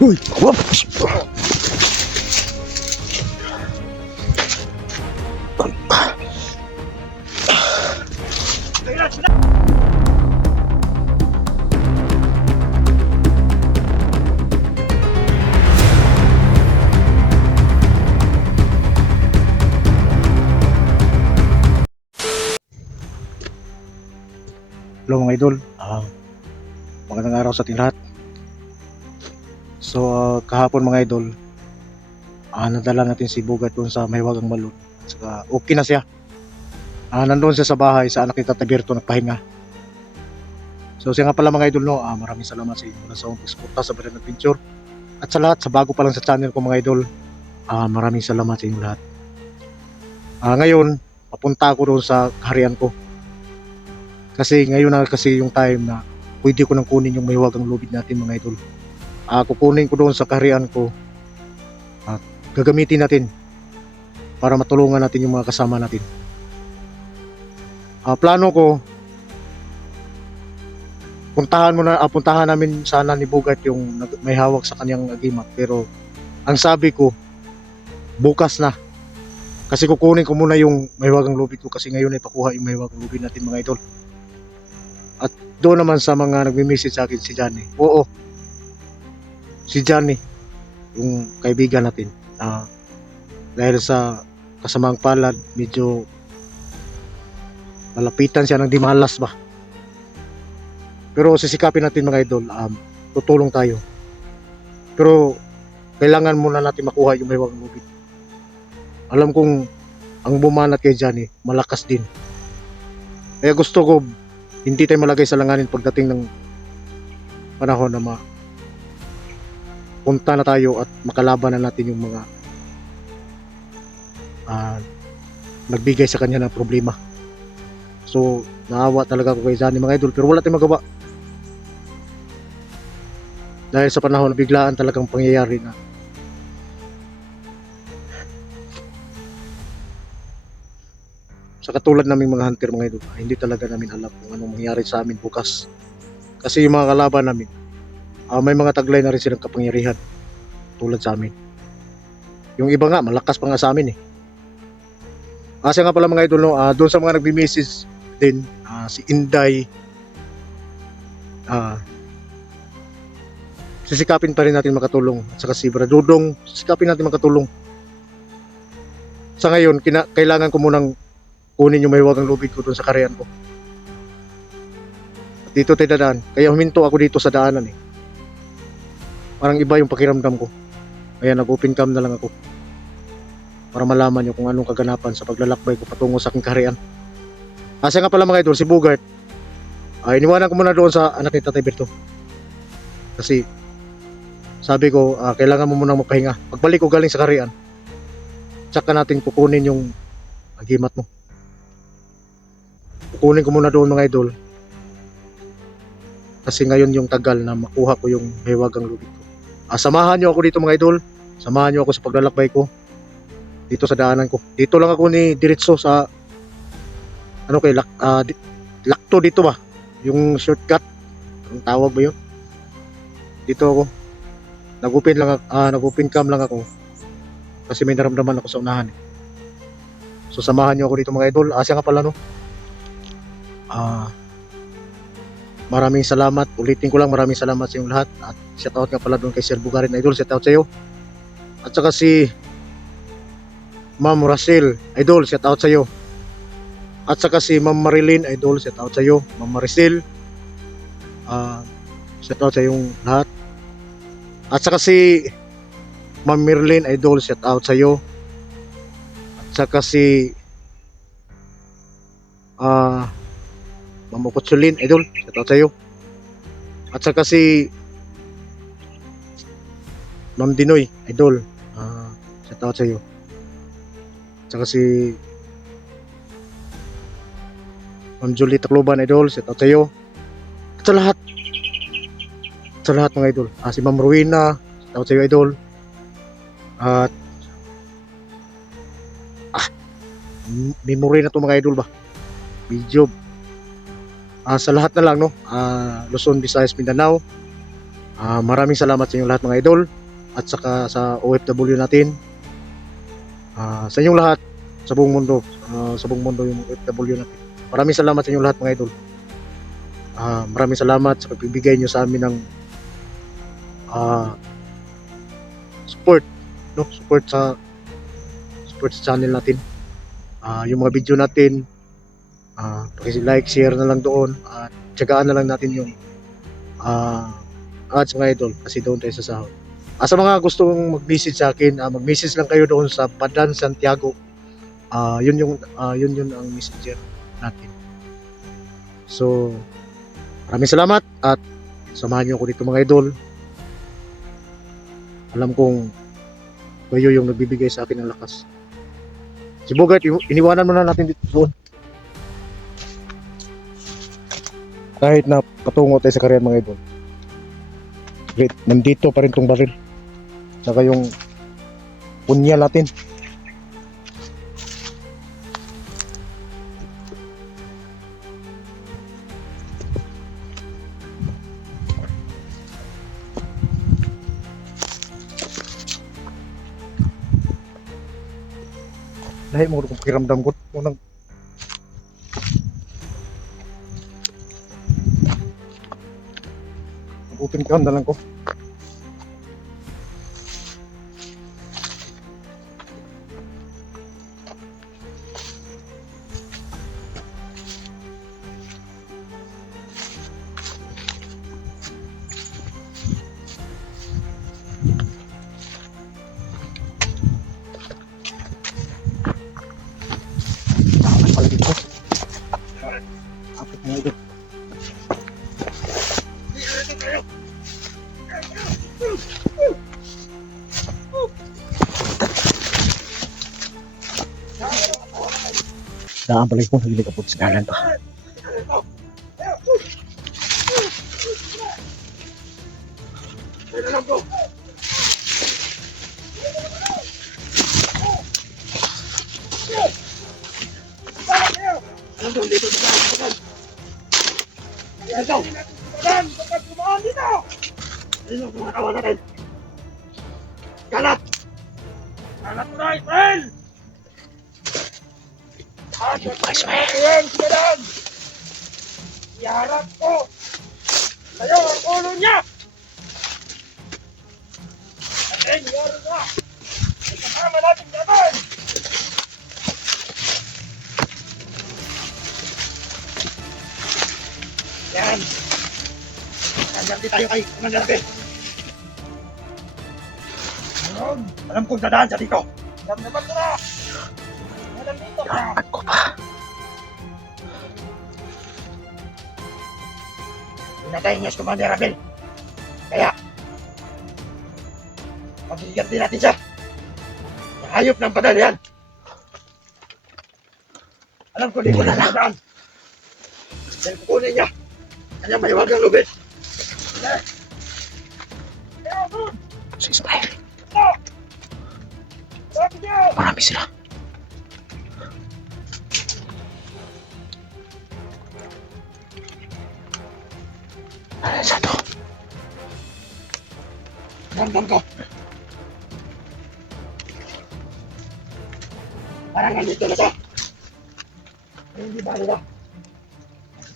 Uy! Whoops! Hello mga idol, magandang araw sa ating lahat. So kahapon mga idol, nadala natin si Bugat doon sa Mahiwagang Malun. Saka okay na siya. Nandoon siya sa bahay sa anak ni Tata Berto nagpahinga. So siya nga pala mga idol, no, maraming salamat sa inyo sa pagsuporta sa Bayan Adventure. At sa lahat, sa bago pa lang sa channel ko mga idol, maraming salamat sa inyo lahat. Ngayon, papunta ako doon sa harian ko. Kasi ngayon na kasi yung time na pwede ko nang kunin yung Mahiwagang Lubid natin mga idol. Kukunin ko doon sa kaharian ko at gagamitin natin para matulungan natin yung mga kasama natin. Plano ko puntahan namin sana ni Bugat yung may hawak sa kanyang agimat, pero ang sabi ko bukas na, kasi kukunin ko muna yung Mahiwagang Lubid ko kasi ngayon ay pakuha yung Mahiwagang Lubid natin mga idol. At doon naman sa mga nagme-message sa akin, si Johnny. Oo, si Johnny, yung kaibigan natin. Dahil sa kasamaang palad, medyo malapitan siya ng dimalas ba. Pero sisikapin natin mga idol, tutulong tayo. Pero kailangan muna natin makuha yung Mahiwagang Lubid. Alam kong ang bumanat kay Johnny, malakas din. Kaya gusto ko hindi tayo malagay sa langanin pagdating ng panahon na punta na tayo at makalaban na natin yung mga nagbigay sa kanya ng problema. So naawa talaga ako kay Johnny mga idol, pero wala tayong magawa dahil sa panahon na biglaan talagang pangyayari na sa katulad naming mga hunter mga idol. Hindi talaga namin alam kung anong mangyari sa amin bukas, kasi yung mga kalaban namin may mga taglay na rin silang kapangyarihan tulad sa amin. Yung iba nga malakas pa nga sa amin eh. Siya nga pala mga idol, no, doon sa mga nagbi-message din, si Inday, sisikapin pa rin natin makatulong. At saka si Bradudong, sisikapin natin makatulong. Sa ngayon kailangan ko munang kunin yung Mahiwagang Lubid ko doon sa kaharian ko. At dito tayo dadaan, kaya huminto ako dito sa daanan eh. Parang iba yung pakiramdam ko, kaya nag-open cam na lang ako para malaman nyo kung anong kaganapan sa paglalakbay ko patungo sa aking kaharian. Siya nga pala mga idol, si Bugart, iniwanan ko muna doon sa anak ni Tatay Berto. Kasi sabi ko, kailangan mo munang magpahinga. Pagbalik ko galing sa kaharian, tsaka natin kukunin yung agimat mo. Kukunin ko muna doon mga idol, kasi ngayon yung tagal na makuha ko yung Mahiwagang Lubid ko. Samahan nyo ako dito mga idol, samahan nyo ako sa paglalakbay ko dito sa daanan ko. Dito lang ako ni diretso sa Lakto dito ba, yung shortcut, ang tawag ba yun? Dito ako nag-open cam lang ako kasi may naramdaman ako sa unahan eh. So samahan nyo ako dito mga idol. Siya nga pala, no, maraming salamat, ulitin ko lang, maraming salamat sa inyong lahat. At shout out nga pala doon kay Sir Bugarin idol, shout out sa iyo. At saka si Ma'am Rachel idol, shout out sa iyo. At saka si Ma'am Marilyn idol, shout out sa iyo. Ma'am Maricel, shout out sa yung lahat. At saka si Ma'am Merlin idol, shout out sa iyo. At saka si Ma'am Okotsulin idol, shout out sa iyo. At saka si Ma'am Dinoy idol, shout out sa iyo. At saka si Ma'am Julie Tacloban idol, shout out sa iyo. At sa lahat mga idol, si Ma'am Rowena, shout out sa iyo idol. At memory na to mga idol ba, video. Sa lahat na lang, no, Luzon, Visayas, Mindanao, Maraming salamat sa inyong lahat mga idol at saka sa OFW natin. Sa inyong lahat sa buong mundo, sa buong mundo yung OFW natin. Maraming salamat sa inyong lahat mga idol. Maraming salamat sa pagbibigay nyo sa amin ng support, no? Support sa channel natin. Yung mga video natin, paki-like, share na lang doon at tiyagaan na lang natin yung ads mga idol kasi doon tayo sa sahod. Sa mga gustong mag-message sa akin, mag-message lang kayo doon sa Padan Santiago. Yun ang messenger natin. So, maraming salamat at samahan niyo ako dito mga idol. Alam kong kayo yung nagbibigay sa akin ng lakas. Si Bogart, iniwanan mo na natin dito doon. Kahit na patungo tayo sa karyan mga idol. Great, nandito pa rin tong baril. Saka yung punya natin. Dahil mo kung pakiramdam ko unang utin ka na lang ko. Daan pala ko hindi kapot sa kanan pa. Kalat! Kalat mo na, Israel! Ano pa yan, Sigadan? Iharap ko! Sa'yo ang ulo niya! At eh, niyari na! Ay kasama natin laban! Yan! Nandiyan tayo kay Commander Abel! Alam kong dadaan sa dito! Damdaman ko na! Dito ka! Dapat ko pa. Pinatay niya si Commander Abel. Kaya, magigyan din natin siya. Hayop ng padal yan. Alam ko di ko na dadaan. Dahil kukunin niya. Kanyang mahiwagang lubid. Si Ismael. Marami sila. Satu. Ramdam ko. Parang nandito na siya. Hindi ba nila?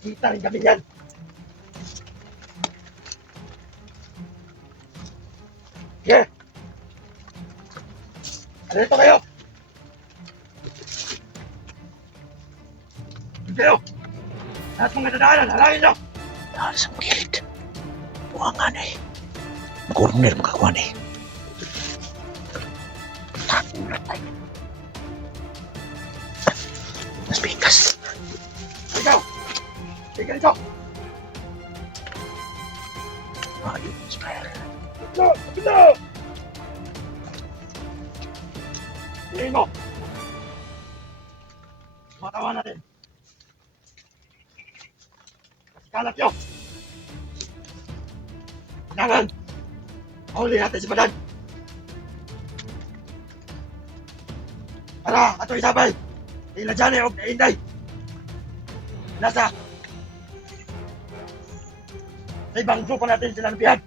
Kita rin kami yan. Sige. Andito kayo. Andito kayo. Lahat mga dadaanan, halayin nyo. Dahil sa gilid. Buwangan eh. Mag-urunir magkakuan eh. Nakulat tayo. Mas bigkas. Ikaw. Ikaw ito. Ayun, Ismael. Ito. Ito. Tingin mo. Matawa natin. Kalat nyo. Kailangan. Mahuli natin si Padan. Para ato isabay. Ila dyan o na Inday. Nasa. Sa ibang grupo natin sila nabihan.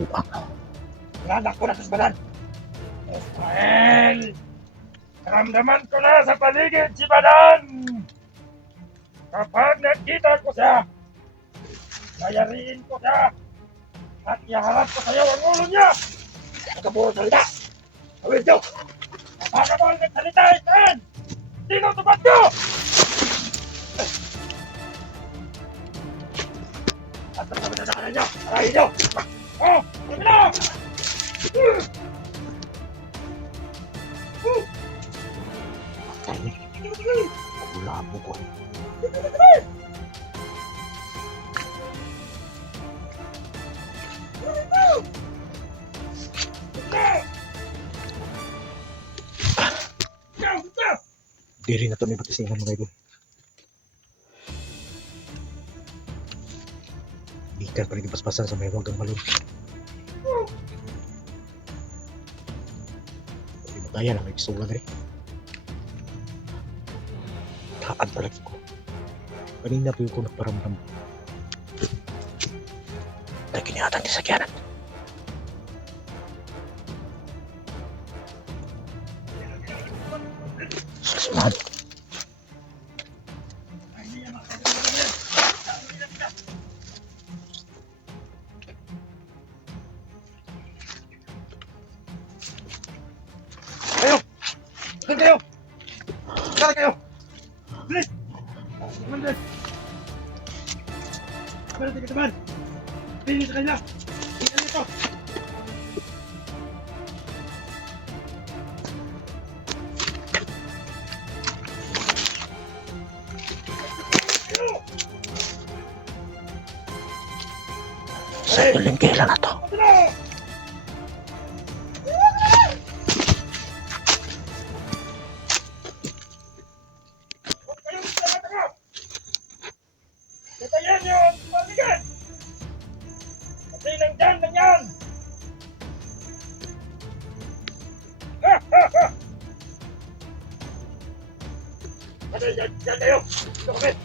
buang. Nanak ko na sa balan. Israel! Naramdaman ko na sa paligid si Badan! Kapag nakita ko siya, layariin ko siya at iharap ko sa iyo ang ulo niya! Nagkapuro salita! Awil niyo! Kapag mo ang nagsalita, Israel! Sino tupad niyo? At ang sabi na nakanan niyo, arahin niyo! Oh! Sabi na! Labo ko. Diri na to may patisingan mga idol. Bikan pa rin paspasan sa may wagang malun. Hindi mo kaya na may pisugan rin. Taan talaga ko. Kanina po ko nagparamdam. Nagkiniatan di sakyanan. Susman. Kayo! Saan kayo? Saan kayo? Bilis! Bilis! Bilis ka naman! Bilis sa kanya! Bilis ito! Sa ilang kailan na to? Tatayan niyo ang paligid! Kasi nang dyan na yan! Ha! Ha! Ha! Kasi dyan kayo! Dito kami!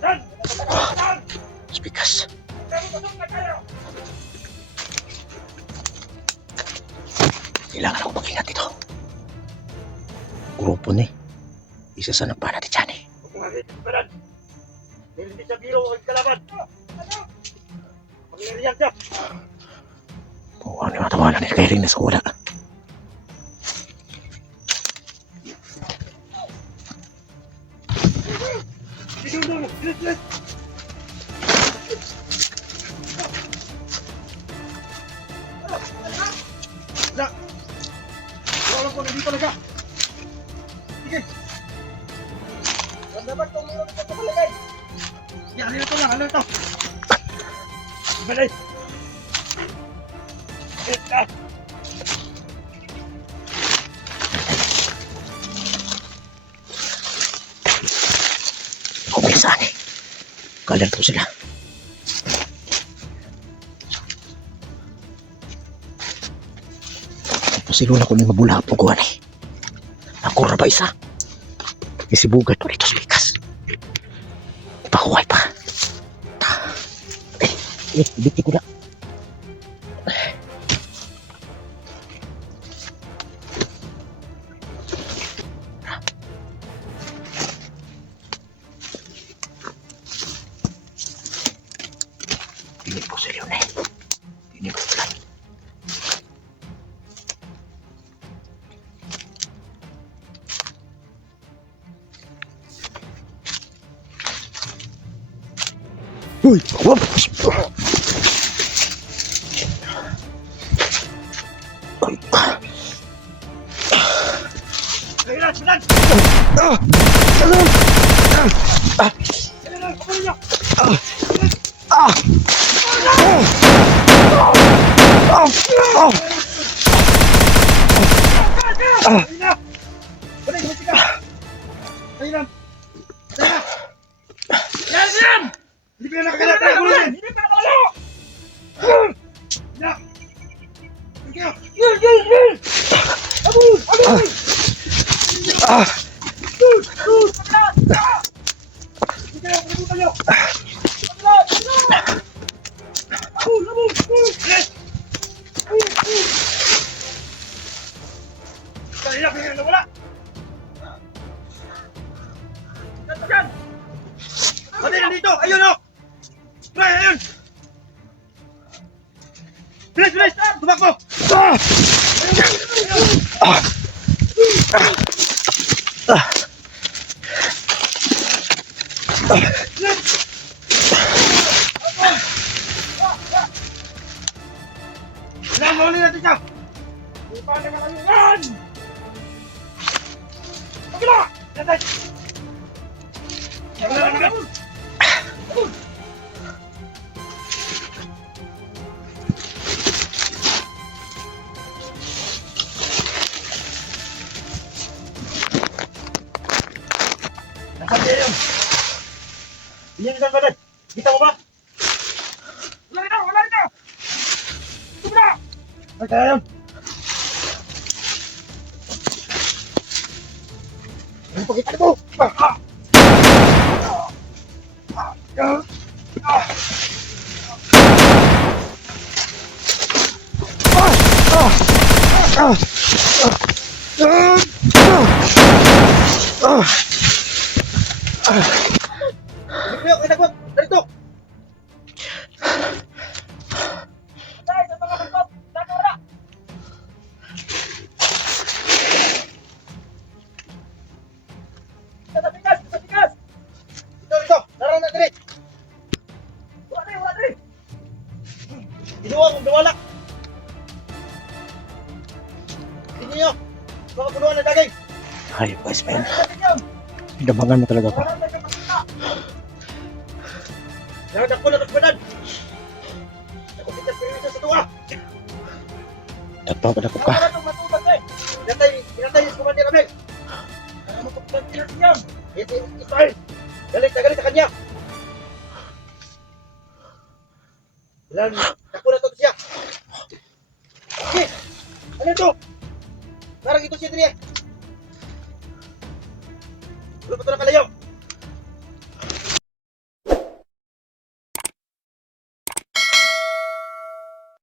Dyan! Dyan! Spikas. Pasok na kayo! Kailangan ako mag-ingat dito. Grupo ni. Isa sa nagpana di Chani. Huwag mong halitin sa balan! Dahil hindi siya biro ang kalaban! Pangyarihan siya! Oo, ano yung matawanan ni Kairing na sa wala. Dito mo! Bilis! Bilis! Wala! Wala ko, nandito na siya! Sige! Dapat kong mayroon ito sa palagay! Sige, ano ito lang, ano ito? Balay! Bilis ka! Kung minsan eh. Kalan ko sila. Pasiluna ko ni mabula po ko eh. Ako ra ba isa? Isibugat ko dito sa likas. Ipahuway pa. Ibiti ko na. Pinig ko sa Leon eh. Pinig ko lang. Uy! Wap! Kailan! Kailan! Kailan! Kailan niyo! Kailan! Balik! Balik ka! Kailan! Kailan! Kailan! Hindi ka na nakakala tayo! Hindi ka nakakala! Kailan! Kailan! Kailan! Abu! Abu! Sige, palibutan niyo! Abu! Kaya ka na wala. Yan. Pati na dito. Ayun o. Ayun. Bilis, bilis. Tumakbo. Lamuli natin siya. Hindi pa na kami yan. Pagkila. Yan. Nasaan kayo yun? Iyan isang balat. Kita mo ba? Wala rin na! Wala rin na! Ito na! Ay, kaya yun! Ano pa kita mo? Inuwa kung dawala. Hindi nyo. Mga punuan na dagay. Ay, guys, man. Dabangan mo talaga ako. Nakadak ko na nagbanan. Ako kita pinisa sa tuwa. Tataw ka na ko ka. Para itong matubag eh. Pinatay yung kumandir kami. Ano ko pinatay yan? Israel. Galit na galit sa kanya. Ilan, takbo na to siya. Okay. Ano ito? Parang ito siya diri. Wala pa ito nakalayo.